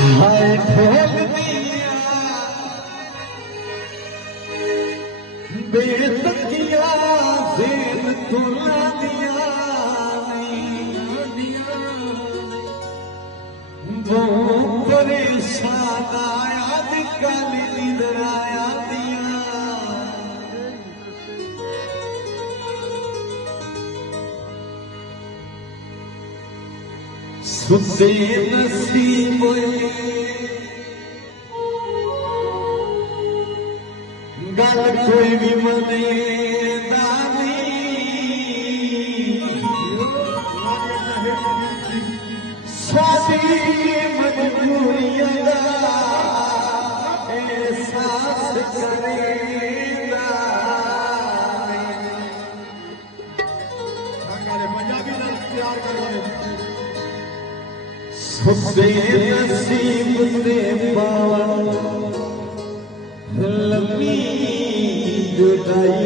हाय ढोल दिया बेसकिया जेल तुला दिया वो परेशान आया काली नींदर आया दिया सुते नसीब गल कोई भी मने दानी सादी मजबूरियां दा एहसास करेगा पंजाबी नाल प्यार कर सुते नसीब दे पावन लम्बी जुदाई